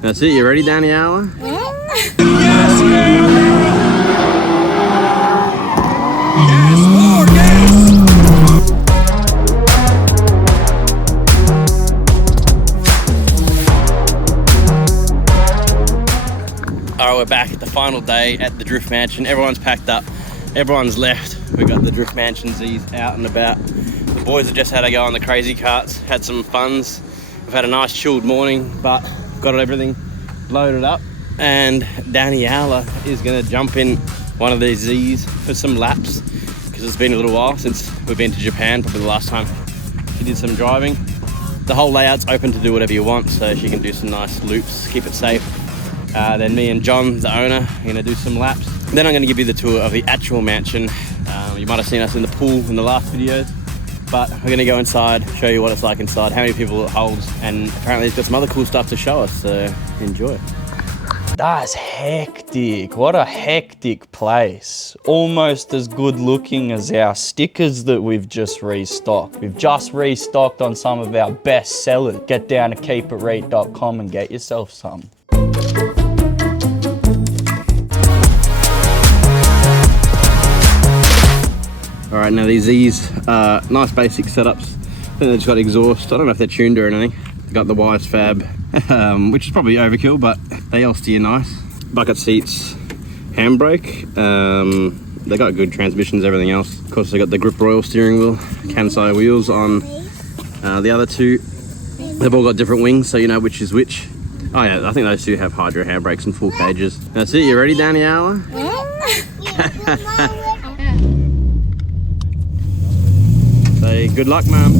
That's it, you ready, Dani? Alright, we're back at the final day at the Drift Mansion. Everyone's packed up, everyone's left. We got the Drift Mansion Z's out and about. The boys have just had to go on the crazy carts, had some funs. We've had a nice chilled morning, but got everything loaded up. And Dani is gonna jump in one of these Z's for some laps, because it's been a little while since we've been to Japan, probably the last time she did some driving. The whole layout's open to do whatever you want, so she can do some nice loops, keep it safe. Then me and John, the owner, are gonna do some laps. Then I'm gonna give you the tour of the actual mansion. You might have seen us in the pool in the last videos, but we're gonna go inside, show you what it's like inside, how many people it holds, and apparently it's got some other cool stuff to show us, so enjoy. That's hectic. What a hectic place. Almost as good looking as our stickers that we've just restocked. We've just restocked on some of our best sellers. Get down to keepitreet.com and get yourself some. All right, now these are nice basic setups. I think they've just got exhaust. I don't know if they're tuned or anything. They've got the wise fab, which is probably overkill, but they all steer nice. Bucket seats, handbrake. They got good transmissions, everything else. Of course, they got the Grip Royal steering wheel, Kansai wheels on the other two. They've all got different wings, so you know which is which. Oh yeah, I think those two have hydro handbrakes and full cages. That's it, you ready, Dani? Say good luck, ma'am.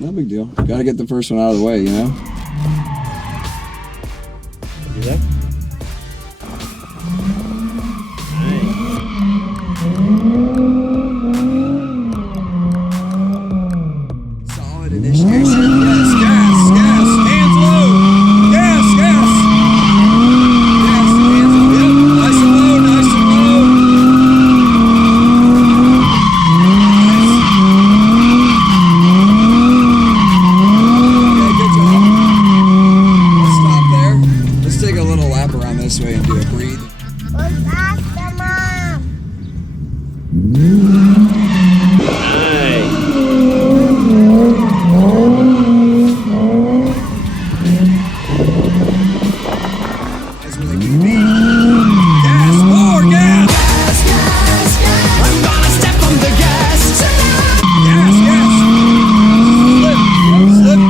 No big deal. Gotta get the first one out of the way, you know? Do that. Solid initiation. Yes, gas, gas. Hands low. Gas, gas. Yes, hands low. Yep. Nice and low, nice and low. Nice. Okay, good job. Let's stop there. Let's take a little lap around this way and do a breathe. That's really good beat. Gas, more gas! Gas, gas, gas! I'm gonna step on the gas! Gas, gas! Slip, slip.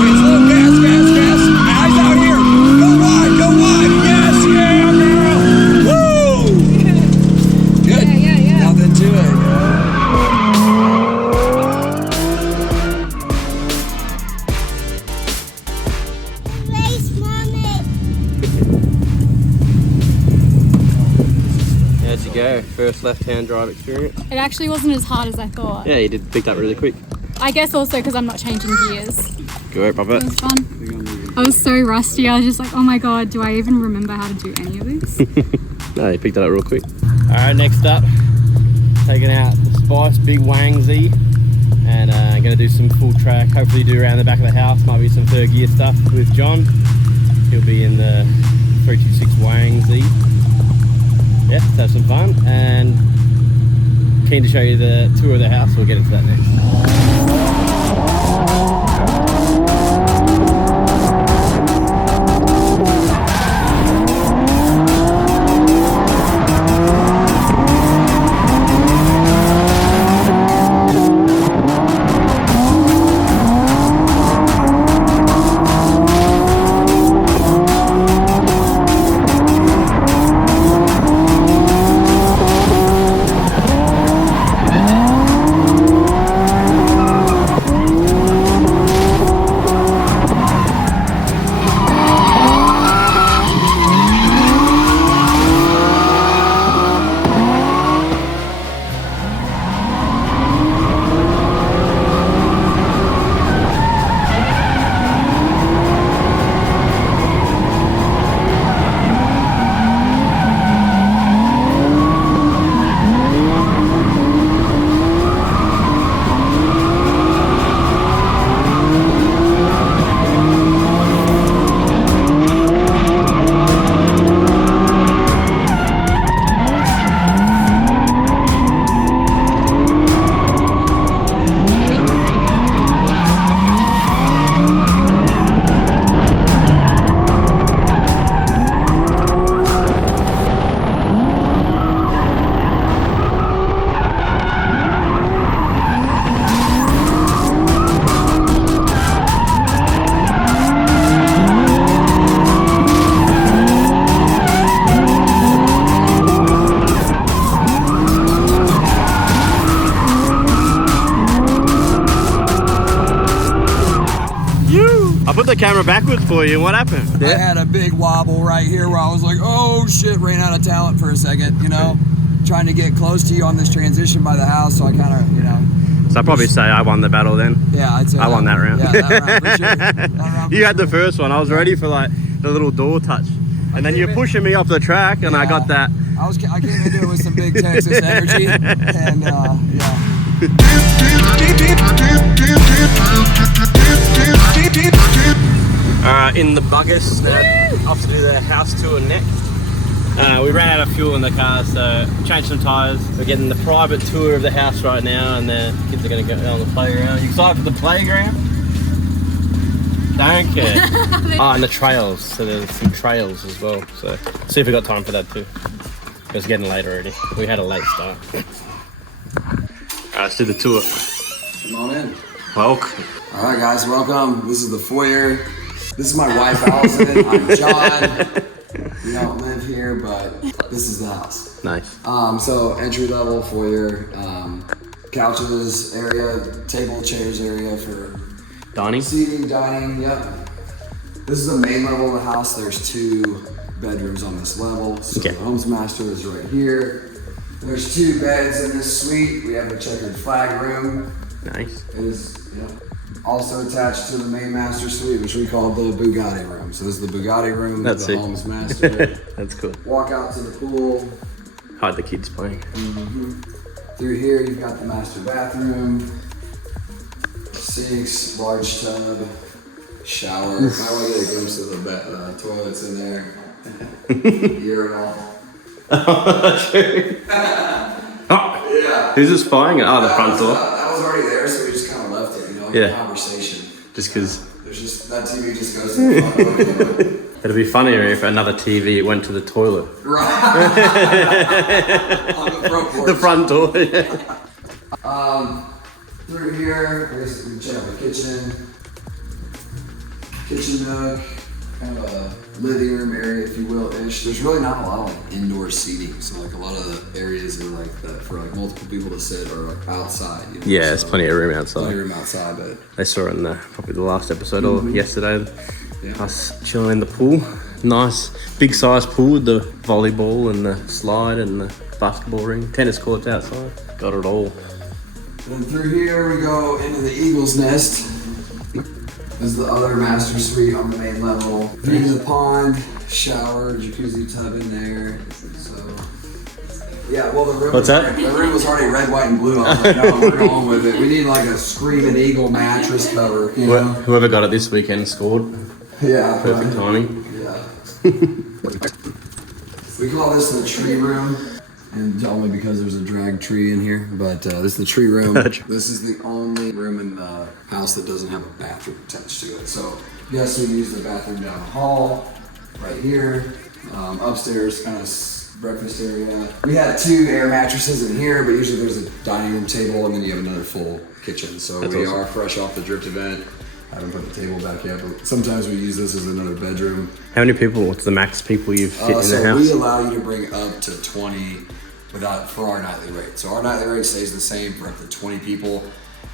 Hands low, gas, gas, gas. Eyes out here. Go wide, go wide. Yes, yeah, girl! Woo! Good. Yeah. Nothing to it. As you go, first left-hand drive experience. It actually wasn't as hard as I thought. Yeah, you did pick up really quick. I guess also because I'm not changing gears. Go, pop it. It was fun. I was so rusty. I was just like, oh my god, do I even remember how to do any of this? No, you picked that up real quick. All right, next up, taking out the Spice Big Wang Z, and gonna do some full track. Hopefully do around the back of the house. Might be some third gear stuff with John. He'll be in the 326 Wang Z. Yeah, let's have some fun, and keen to show you the tour of the house. We'll get into that next. camera backwards for you. What happened? I had a big wobble right here where I was like, oh shit, ran out of talent for a second, you know? Trying to get close to you on this transition by the house, so I kind of, you know. So I'd probably say I won the battle then. Yeah, I'd say I won that round. Yeah, that round for sure. That round You for had the sure. first one. I was ready for like the little door touch. And then you're pushing me off the track and I got that. I came into it with some big Texas energy, and yeah. In the buggers, off to do the house tour next. We ran out of fuel in the car, so changed some tyres. We're getting the private tour of the house right now, and the kids are going to go on the playground. You excited for the playground? Don't care. And the trails. So there's some trails as well. So see if we got time for that too. It was getting late already. We had a late start. Alright, let's do the tour. Come on in. Welcome. All right, guys, welcome. This is the foyer. This is my wife, Allison. I'm John. We don't live here, but this is the house. Nice. So entry level foyer, couches area, table, chairs area for Dani? seating, dining. Yep. This is the main level of the house. There's 2 bedrooms on this level. So Okay. the homes master is right here. There's 2 beds in this suite. We have a checkered flag room. Nice. It is, also attached to the main master suite, which we call the Bugatti room. So this is the Bugatti room. That's the it. homes master. That's cool. Walk out to the pool. Hide the kids playing. Through here, you've got the master bathroom, sinks, large tub, shower. I want to get a glimpse of the toilets in there. Urinal. Yeah. Who's just spying? Oh, the front door. That was already there, so we just kind of left it, like Yeah. a conversation. Just because. There's just, that TV just goes to the front door. It'd be funnier if another TV went to the toilet. Right. On the front porch. The front door. Through here, I guess we check out the kitchen nook, kind of a living room area, if you will, ish. There's really not a lot of like indoor seating, so like a lot of the areas are like that for like multiple people to sit or like outside. Yeah, there's plenty of room Plenty of outside. room outside, but They saw it in probably the last episode or yesterday. Yeah. Us chilling in the pool. Nice big size pool with the volleyball and the slide and the basketball ring. Tennis courts outside. Got it all. then through here we go into the Eagle's Nest. This is the other master suite on the main level. Into the pond, shower, jacuzzi tub in there. So, yeah, well, the room, What's that? The room was already red, white, and blue. I was like, no, we're going with it. We need like a Screaming Eagle mattress cover, you know? Whoever got it this weekend scored. Yeah. Perfect timing. Yeah. We call this the tree room, and only because there's a drag tree in here, but this is the tree room. This is the only room in the house that doesn't have a bathroom attached to it. So yes, we use the bathroom down the hall, right here. Upstairs, kind of breakfast area. We had 2 air mattresses in here, but usually there's a dining room table, and then you have another full kitchen. So That's we awesome. are fresh off the drift event. I haven't put the table back yet, but sometimes we use this as another bedroom. How many people? What's the max people you fit in the So house? we allow you to bring up to 20 for our nightly rate. So our nightly rate stays the same for up to 20 people.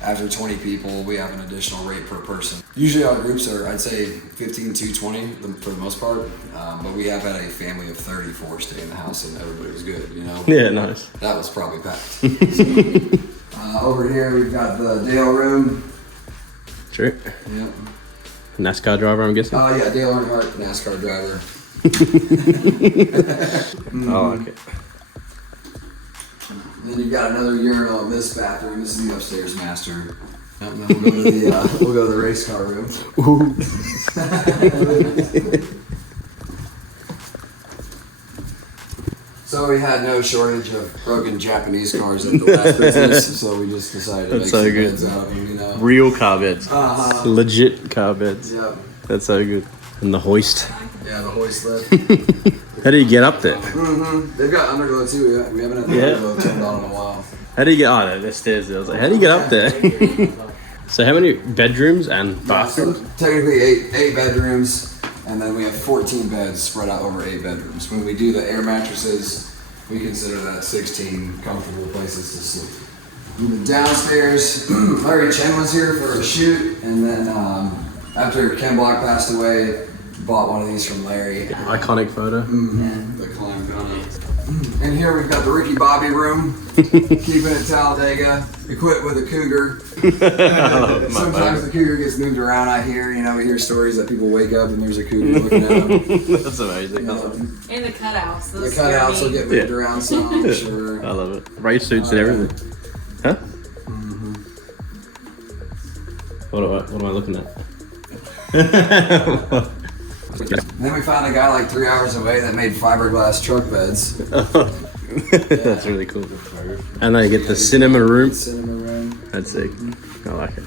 After 20 people, we have an additional rate per person. Usually our groups are, I'd say, 15 to 20 for the most part. But we have had a family of 34 stay in the house, and everybody was good, you know? Yeah, nice. That was probably packed. Over here, we've got the Dale room. True. Yep. NASCAR driver, I'm guessing. Oh, yeah, Dale Earnhardt, NASCAR driver. Oh, okay. Then you've got another urinal in this bathroom. This is the upstairs master. And then we'll go to the race car room. So we had no shortage of broken Japanese cars at the last business, so we just decided to That's make so some good. beds out of them, you know. Real car beds. Uh-huh. Legit car beds. Yep. That's so good. And the hoist. Yeah, the hoist lift. How do you get up there? They've got underglow too. We haven't had the Yeah. underglow turned on in a while. How do you get? Oh, no, there's stairs there. I was like, how do you get up there? So how many bedrooms and bathrooms? So technically eight bedrooms, and then we have 14 beds spread out over 8 bedrooms. When we do the air mattresses, we consider that 16 comfortable places to sleep. Moving downstairs, Larry Chen was here for a shoot, and then After Ken Block passed away, bought one of these from Larry. Iconic photo. The climb gunner. And here we've got the Ricky Bobby room, keeping it Talladega, equipped with a Cougar. Sometimes the Cougar gets moved around. I hear, we hear stories that people wake up and there's a Cougar looking at them. That's amazing. And the cutouts. The cutouts will get moved around some, I'm sure. I love it. Race suits and everything. Huh? What am I looking at? Then we found a guy like 3 hours away that made fiberglass truck beds. That's really cool. And then you get the cinema room. Cinema room. That's sick. I like it.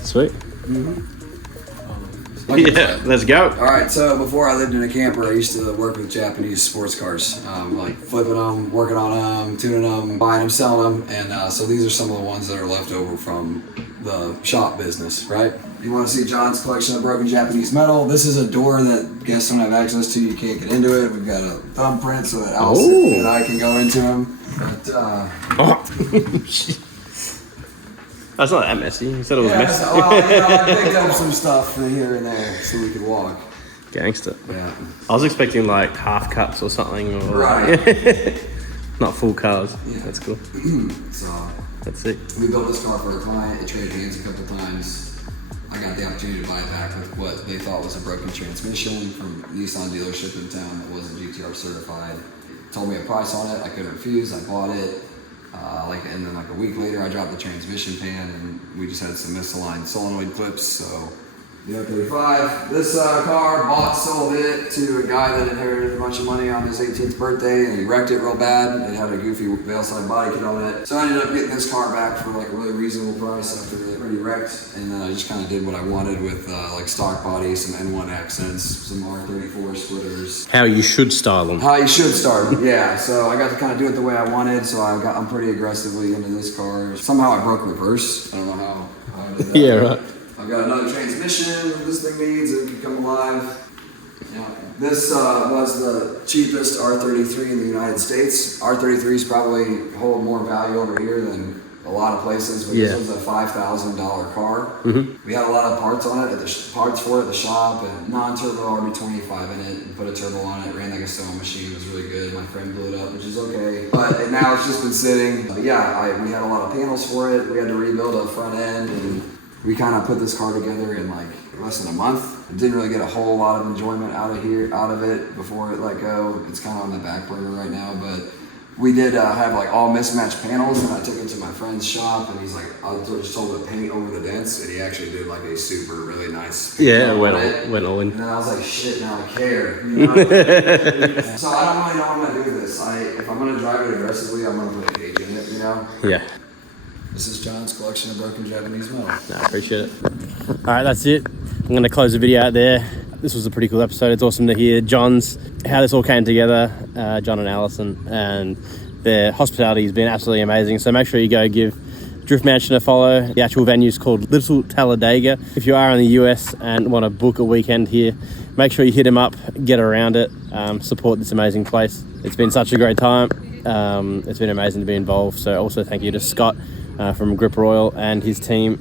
Sweet. Okay. Yeah, let's go. All right, so before I lived in a camper, I used to work with Japanese sports cars, like flipping them, working on them, tuning them, buying them, selling them, and so these are some of the ones that are left over from the shop business, right? You want to see John's collection of broken Japanese metal? This is a door that guests don't have access to. You can't get into it. We've got a thumbprint so that Allison and I can go into them. But, That's not that messy. You said it was messy. I picked up some stuff here and there so we could walk. Gangster. Yeah. I was expecting like half cuts or something. Or Right. Not full cars. Yeah. That's cool. So That's sick. we built this car for a client. It traded hands a couple times. I got the opportunity to buy it back with what they thought was a broken transmission from a Nissan dealership in town that wasn't GTR certified. Told me a price on it. I couldn't refuse. I bought it. And then a week later, I dropped the transmission pan, and we just had some misaligned solenoid clips. So the 035. This car, sold it to a guy that inherited a bunch of money on his 18th birthday, and he wrecked it real bad. It had a goofy Veilside body kit on it. So I ended up getting this car back for a really reasonable price after it already wrecked. And then I just kind of did what I wanted with stock body, some N1 accents, some R34 splitters. How you should style them. How you should start, yeah. So I got to kind of do it the way I wanted. So I'm pretty aggressively into this car. Somehow I broke reverse. I don't know how I did that. Yeah, right. I've got another transmission this thing needs. It can come alive. Yeah. This was the cheapest R33 in the United States. R33s probably hold more value over here than a lot of places, but this was a $5,000 car. We had a lot of parts on it, parts for it at the shop, and non-turbo RB25 in it, and put a turbo on it, ran like a sewing machine. It was really good. My friend blew it up, which is okay. But now it's just been sitting. But yeah, we had a lot of panels for it. We had to rebuild a front end, and we kind of put this car together in less than a month. Didn't really get a whole lot of enjoyment out of it before it let go. It's kind of on the back burner right now, but we did have all mismatched panels, and I took it to my friend's shop, and he's like, I just told him to paint over the dents, and he actually did a super really nice paint job on it. Went all in. And then I was like, shit, now I care. So I don't really know what I'm gonna do with this. If I'm gonna drive it aggressively, I'm gonna put a cage in it, Yeah. This is John's collection of broken Japanese metal. No, I appreciate it. All right, that's it. I'm going to close the video out there. This was a pretty cool episode. It's awesome to hear how this all came together, John and Allison, and their hospitality has been absolutely amazing. So make sure you go give Drift Mansion a follow. The actual venue is called Little Talladega. If you are in the US and want to book a weekend here, make sure you hit them up, get around it, support this amazing place. It's been such a great time. It's been amazing to be involved. So also thank you to Scott from Grip Royal and his team.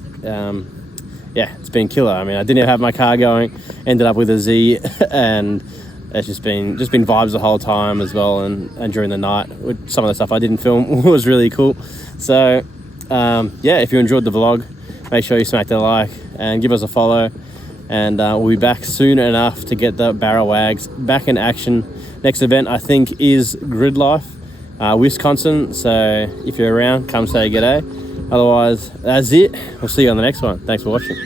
It's been killer. I mean, I didn't even have my car going, ended up with a Z, and it's just been vibes the whole time as well, and during the night. Some of the stuff I didn't film was really cool. So if you enjoyed the vlog, make sure you smack that like and give us a follow, and we'll be back soon enough to get the barrel wags back in action. Next event I think is Grid Life, Wisconsin, so if you're around, come say g'day. Otherwise, that's it. We'll see you on the next one. Thanks for watching.